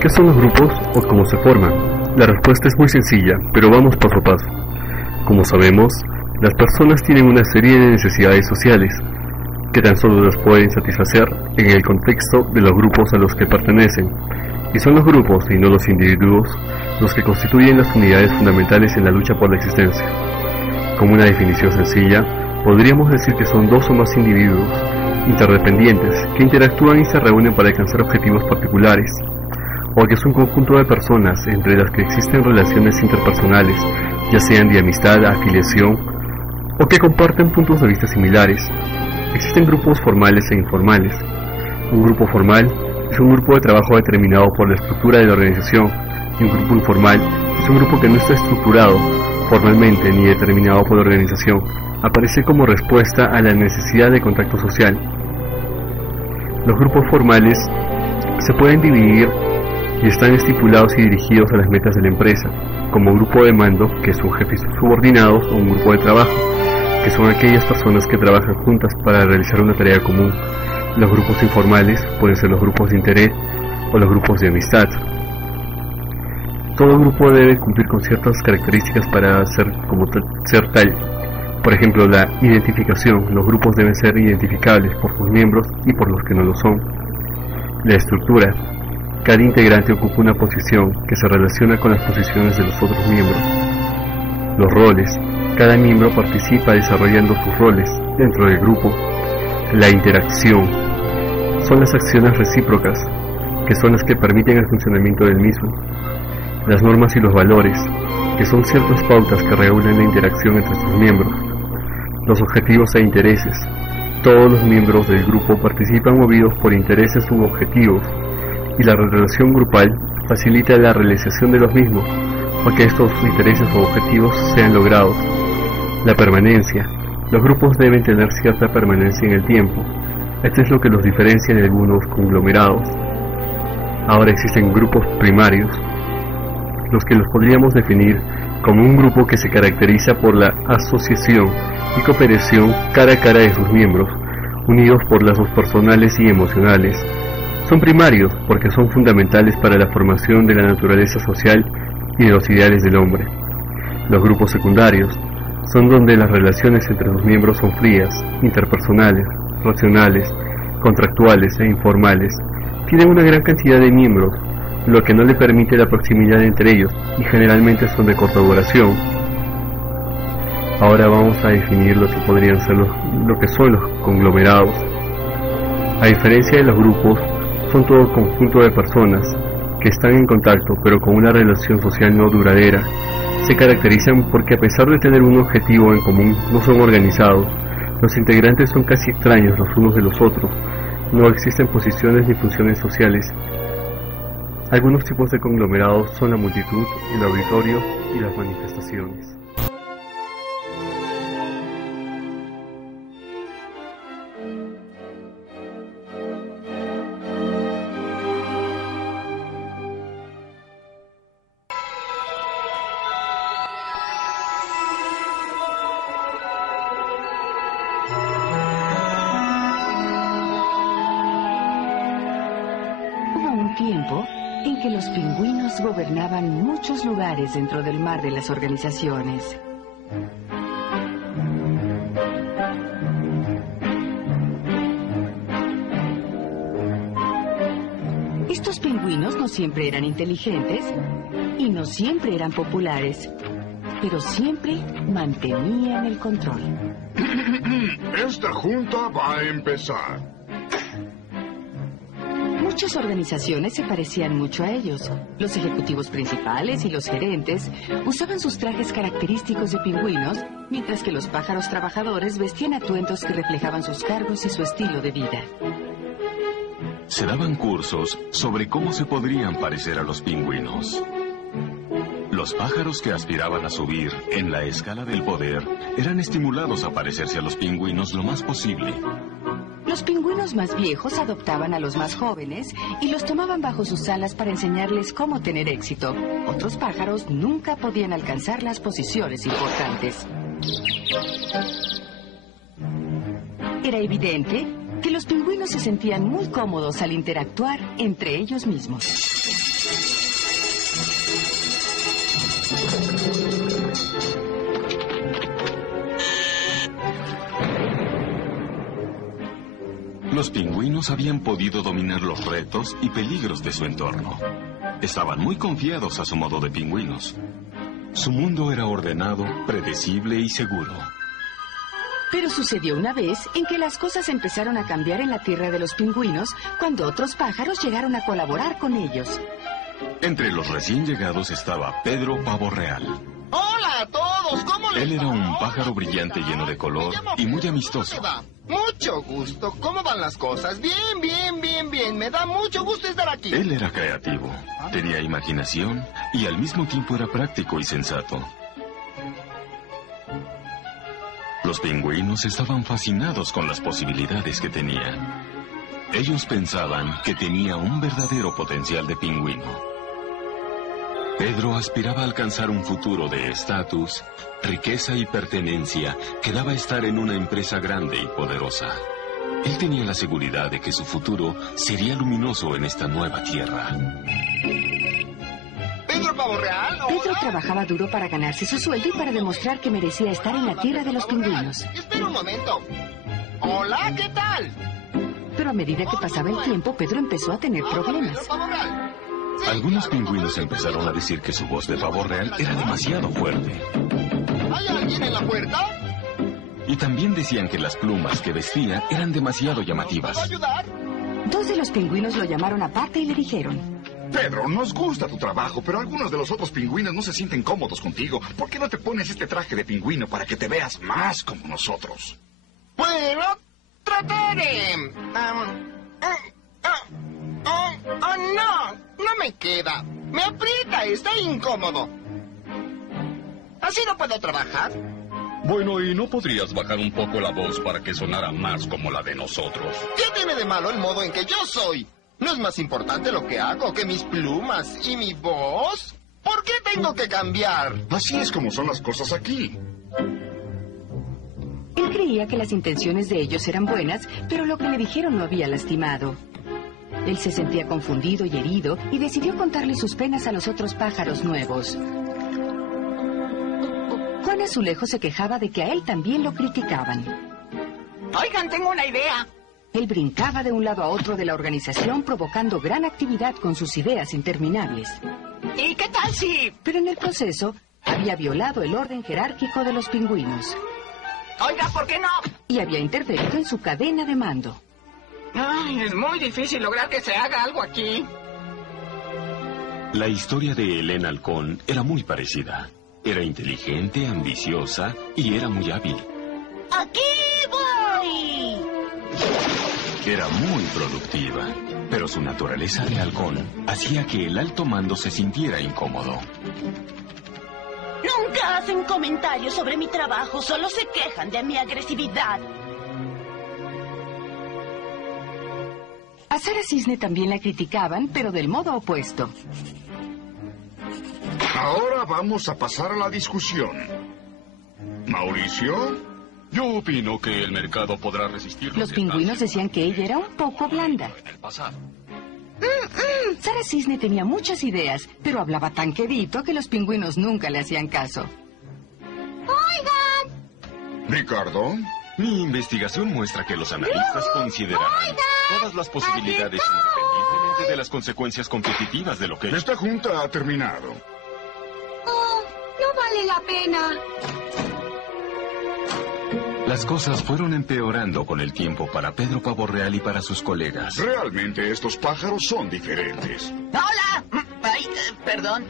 ¿Qué son los grupos o cómo se forman? La respuesta es muy sencilla, pero vamos paso a paso. Como sabemos, las personas tienen una serie de necesidades sociales que tan solo las pueden satisfacer en el contexto de los grupos a los que pertenecen, y son los grupos y no los individuos los que constituyen las unidades fundamentales en la lucha por la existencia. Como una definición sencilla, podríamos decir que son dos o más individuos interdependientes que interactúan y se reúnen para alcanzar objetivos particulares, o que es un conjunto de personas entre las que existen relaciones interpersonales, ya sean de amistad, afiliación, o que comparten puntos de vista similares. Existen grupos formales e informales. Un grupo formal es un grupo de trabajo determinado por la estructura de la organización, y un grupo informal es un grupo que no está estructurado formalmente ni determinado por la organización. Aparece como respuesta a la necesidad de contacto social. Los grupos formales se pueden dividir y están estipulados y dirigidos a las metas de la empresa, como grupo de mando, que son jefes subordinados, o un grupo de trabajo, que son aquellas personas que trabajan juntas para realizar una tarea común. Los grupos informales pueden ser los grupos de interés o los grupos de amistad. Todo grupo debe cumplir con ciertas características para ser tal. Por ejemplo, la identificación. Los grupos deben ser identificables por sus miembros y por los que no lo son. La estructura. Cada integrante ocupa una posición que se relaciona con las posiciones de los otros miembros. Los roles. Cada miembro participa desarrollando sus roles dentro del grupo. La interacción. Son las acciones recíprocas, que son las que permiten el funcionamiento del mismo. Las normas y los valores, que son ciertas pautas que regulan la interacción entre sus miembros. Los objetivos e intereses. Todos los miembros del grupo participan movidos por intereses u objetivos, y la relación grupal facilita la realización de los mismos, para que estos intereses o objetivos sean logrados. La permanencia. Los grupos deben tener cierta permanencia en el tiempo. Esto es lo que los diferencia de algunos conglomerados. Ahora existen grupos primarios, los que los podríamos definir como un grupo que se caracteriza por la asociación y cooperación cara a cara de sus miembros, unidos por lazos personales y emocionales. Son primarios porque son fundamentales para la formación de la naturaleza social y de los ideales del hombre. Los grupos secundarios son donde las relaciones entre sus miembros son frías, interpersonales, racionales, contractuales e informales. Tienen una gran cantidad de miembros, lo que no le permite la proximidad entre ellos, y generalmente son de corta duración. Ahora vamos a definir lo que podrían ser lo que son los conglomerados. A diferencia de los grupos, son todo conjunto de personas que están en contacto pero con una relación social no duradera. Se caracterizan porque, a pesar de tener un objetivo en común, no son organizados. Los integrantes son casi extraños los unos de los otros. No existen posiciones ni funciones sociales. Algunos tipos de conglomerados son la multitud, el auditorio y las manifestaciones. Tiempo en que los pingüinos gobernaban muchos lugares dentro del mar de las organizaciones. Estos pingüinos no siempre eran inteligentes y no siempre eran populares, pero siempre mantenían el control. Esta junta va a empezar. Muchas organizaciones se parecían mucho a ellos. Los ejecutivos principales y los gerentes usaban sus trajes característicos de pingüinos, mientras que los pájaros trabajadores vestían atuendos que reflejaban sus cargos y su estilo de vida. Se daban cursos sobre cómo se podrían parecer a los pingüinos. Los pájaros que aspiraban a subir en la escala del poder eran estimulados a parecerse a los pingüinos lo más posible. Los pingüinos más viejos adoptaban a los más jóvenes y los tomaban bajo sus alas para enseñarles cómo tener éxito. Otros pájaros nunca podían alcanzar las posiciones importantes. Era evidente que los pingüinos se sentían muy cómodos al interactuar entre ellos mismos. Los pingüinos habían podido dominar los retos y peligros de su entorno. Estaban muy confiados a su modo de pingüinos. Su mundo era ordenado, predecible y seguro. Pero sucedió una vez en que las cosas empezaron a cambiar en la tierra de los pingüinos cuando otros pájaros llegaron a colaborar con ellos. Entre los recién llegados estaba Pedro Pavo Real. ¡Hola a todos! ¿Cómo les Él era va? un pájaro Hola, brillante ¿qué tal? lleno de color Me llamo y muy Pedro. amistoso. ¿Cómo te va? Mucho gusto. ¿Cómo van las cosas? Bien, bien, bien, bien. Me da mucho gusto estar aquí. Él era creativo, tenía imaginación y al mismo tiempo era práctico y sensato. Los pingüinos estaban fascinados con las posibilidades que tenía. Ellos pensaban que tenía un verdadero potencial de pingüino. Pedro aspiraba a alcanzar un futuro de estatus, riqueza y pertenencia que daba estar en una empresa grande y poderosa. Él tenía la seguridad de que su futuro sería luminoso en esta nueva tierra. ¿Pedro Pavo Real? Pedro trabajaba duro para ganarse su sueldo y para demostrar que merecía estar en la tierra de los pingüinos. Espera un momento. Hola, ¿qué tal? Pero a medida que pasaba el tiempo, Pedro empezó a tener problemas. Pedro Pavo Real. Sí, Algunos claro, pingüinos por empezaron a supuesto. decir que su voz de pavo real era demasiado fuerte. ¿Hay alguien en la puerta? Y también decían que las plumas que vestía eran demasiado ¿Puedo llamativas. ayudar? Dos de los pingüinos lo llamaron aparte y le dijeron: Pedro, nos gusta tu trabajo, pero algunos de los otros pingüinos no se sienten cómodos contigo. ¿Por qué no te pones este traje de pingüino para que te veas más como nosotros? Bueno, trataré. No, no me queda. Me aprieta, está incómodo. ¿Así no puedo trabajar? Bueno, ¿y no podrías bajar un poco la voz para que sonara más como la de nosotros? ¿Qué tiene de malo el modo en que yo soy? ¿No es más importante lo que hago que mis plumas y mi voz? ¿Por qué tengo que cambiar? Así es como son las cosas aquí. Él creía que las intenciones de ellos eran buenas, pero lo que le dijeron lo había lastimado. Él se sentía confundido y herido y decidió contarle sus penas a los otros pájaros nuevos. Juan Azulejo se quejaba de que a él también lo criticaban. Oigan, tengo una idea. Él brincaba de un lado a otro de la organización, provocando gran actividad con sus ideas interminables. ¿Y qué tal si...? Pero en el proceso, había violado el orden jerárquico de los pingüinos Oiga, ¿por qué no? y había intervenido en su cadena de mando. Ay, es muy difícil lograr que se haga algo aquí. La historia de Elena Halcón era muy parecida. Era inteligente, ambiciosa y era muy hábil. ¡Aquí voy! Era muy productiva, pero su naturaleza de halcón hacía que el alto mando se sintiera incómodo. Nunca hacen comentarios sobre mi trabajo, solo se quejan de mi agresividad. A Sara Cisne también la criticaban, pero del modo opuesto. Ahora vamos a pasar a la discusión. Mauricio, Yo opino que el mercado podrá resistir Los pingüinos decían que ella era un poco blanda. en el pasado. Sara Cisne tenía muchas ideas, pero hablaba tan quedito que los pingüinos nunca le hacían caso. Ricardo, Mi investigación muestra que los analistas considerarán todas las posibilidades independientemente de las consecuencias competitivas de lo que... esta junta ha terminado. No vale la pena. Las cosas fueron empeorando con el tiempo para Pedro Pavo Real y para sus colegas. Realmente estos pájaros son diferentes. ¡Hola! Ay, perdón.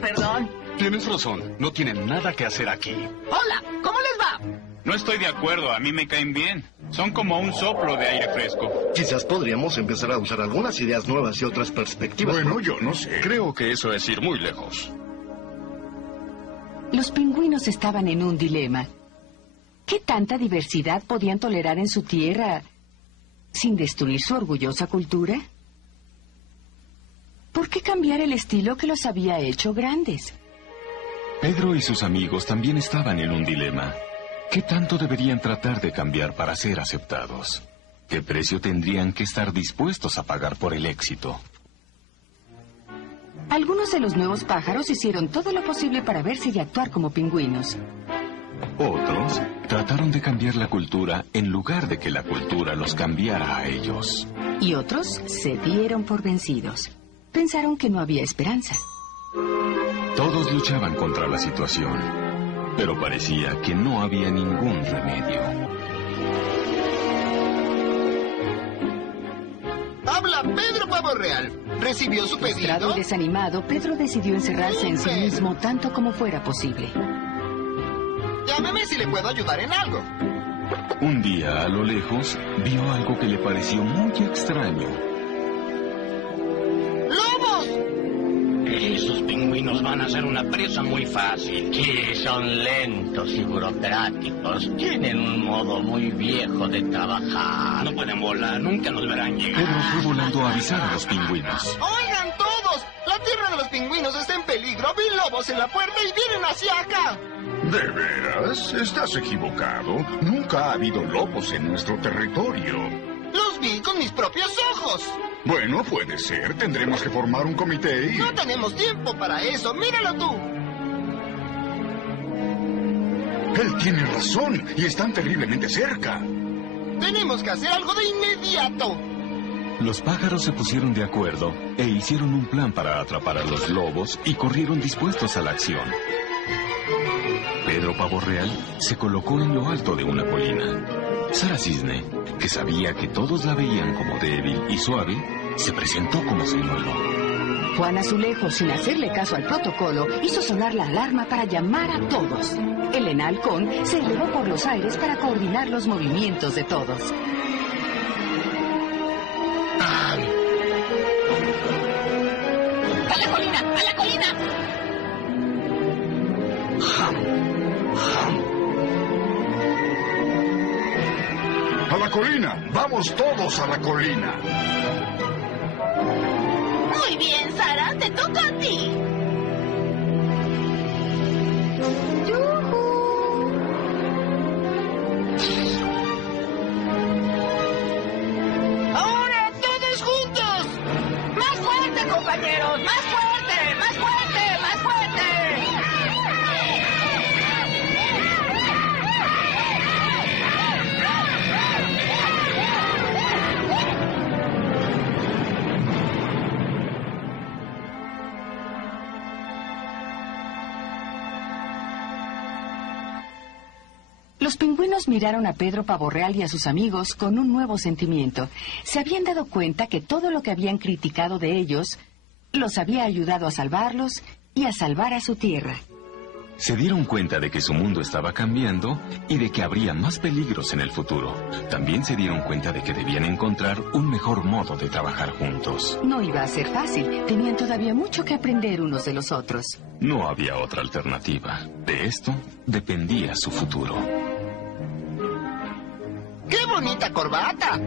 Tienes razón, no tienen nada que hacer aquí. Hola, ¿cómo les va? No estoy de acuerdo, a mí me caen bien. Son como un soplo de aire fresco. Quizás podríamos empezar a usar algunas ideas nuevas y otras perspectivas. Bueno, yo no sé. Creo que eso es ir muy lejos. Los pingüinos estaban en un dilema. ¿Qué tanta diversidad podían tolerar en su tierra sin destruir su orgullosa cultura? ¿Por qué cambiar el estilo que los había hecho grandes? Pedro y sus amigos también estaban en un dilema. ¿Qué tanto deberían tratar de cambiar para ser aceptados? ¿Qué precio tendrían que estar dispuestos a pagar por el éxito? Algunos de los nuevos pájaros hicieron todo lo posible para verse y actuar como pingüinos. Otros trataron de cambiar la cultura en lugar de que la cultura los cambiara a ellos. Y otros se dieron por vencidos. Pensaron que no había esperanza. Todos luchaban contra la situación, pero parecía que no había ningún remedio. ¡Habla Pedro Pavo Real! ¿Recibió su Frustrado pedido? y desanimado, Pedro decidió encerrarse en sí mismo tanto como fuera posible. Llámeme si le puedo ayudar en algo. Un día, a lo lejos, vio algo que le pareció muy extraño. ¡Lobos! Esos pingüinos van a ser una presa muy fácil. Sí, son lentos y burocráticos. Tienen un modo muy viejo de trabajar. No pueden volar, nunca nos verán llegar. Pedro fue volando a avisar a los pingüinos. ¡Oigan todos! La tierra de los pingüinos está en peligro. Vi lobos en la puerta y vienen hacia acá. ¿De veras? Estás equivocado. Nunca ha habido lobos en nuestro territorio. Los vi con mis propios ojos. Bueno, puede ser. Tendremos que formar un comité y... No tenemos tiempo para eso. Míralo tú. Él tiene razón y están terriblemente cerca. Tenemos que hacer algo de inmediato. Los pájaros se pusieron de acuerdo e hicieron un plan para atrapar a los lobos y corrieron dispuestos a la acción. Pedro Pavo Real se colocó en lo alto de una colina. Sara Cisne, que sabía que todos la veían como débil y suave, se presentó como señuelo. Juan Azulejo, sin hacerle caso al protocolo, hizo sonar la alarma para llamar a todos. Elena Halcón se elevó por los aires para coordinar los movimientos de todos. ¡A la colina! ¡A la colina! ¡A la colina! ¡Vamos todos a la colina! Muy bien, Sara, te toca a ti. ¡Ahora todos juntos! ¡Más fuerte, compañeros! ¡Más fuerte! ¡Más fuerte! ¡Más fuerte! Los pingüinos miraron a Pedro Pavo Real y a sus amigos con un nuevo sentimiento. Se habían dado cuenta que todo lo que habían criticado de ellos los había ayudado a salvarlos y a salvar a su tierra. Se dieron cuenta de que su mundo estaba cambiando y de que habría más peligros en el futuro. También se dieron cuenta de que debían encontrar un mejor modo de trabajar juntos. No iba a ser fácil. Tenían todavía mucho que aprender unos de los otros. No había otra alternativa. De esto dependía su futuro. ¡Qué bonita corbata!